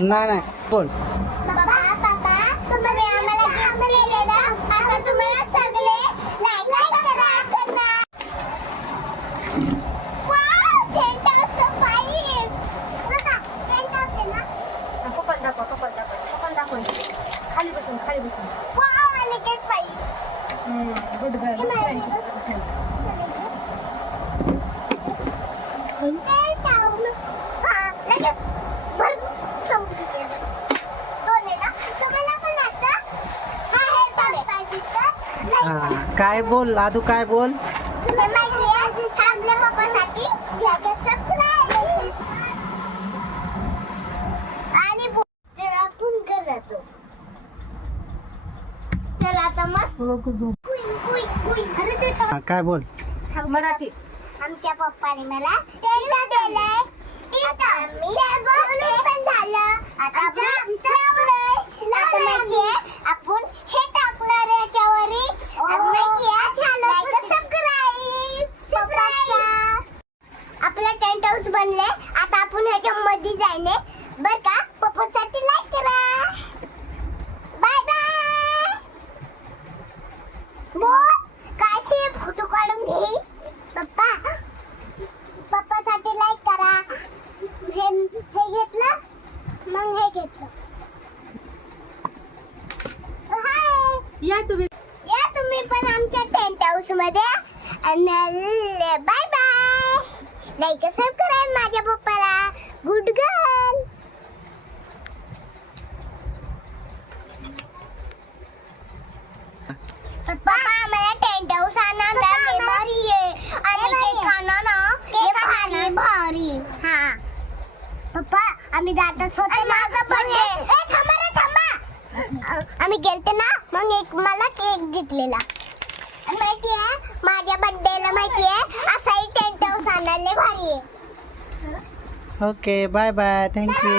नाही नाही बोल. बाबा बाबा तुम्ही आम्हाला गिफ्ट दिले ना, आता तुम्हाला सगळे लाईक करा. वाव 10,005. बघा 10,000 ना. कपाल दाखव. खाली बसून वाव आणि केक पाहिजे. Good girl. काय बोल आदू, काय बोल. चला आता मस्त काय बोल. मराठी. आमच्या पप्पाने मला टेंडा दिलाय. मी पण झालं. आता आपण हे टाकणार याच्यावरी. आपलं टेंट हाऊस बनले. आता आपण ह्याच्या मध्ये जायने बर का. पप्पासाठी लाईक करा. Bye bye. बोल काशी फोटो काढून घे. पप्पासाठी लाईक करा. हे घेतलं मग हे घेतलं. हाय या तुम्ही. या तुम्ही पण आमच्या टेंट हाऊस मध्ये. Bye bye. लाईक सबस्क्राईब माझ्या पप्पाला. Good girl. पप्पा आम्हाला टेंट हाऊस आणा ना. भारी आहे. आणि केक आणा ना. केक भारी. हा पप्पा आम्ही जातच होतो ना. थांबा. आम्ही गेलते ना मग एक मला केक घेतलेला. आणि माहिती आहे माझ्या बर्थडेला माहिती आहे असाही टेंट हाऊस आणायला भारी आहे. Okay bye bye, thank you.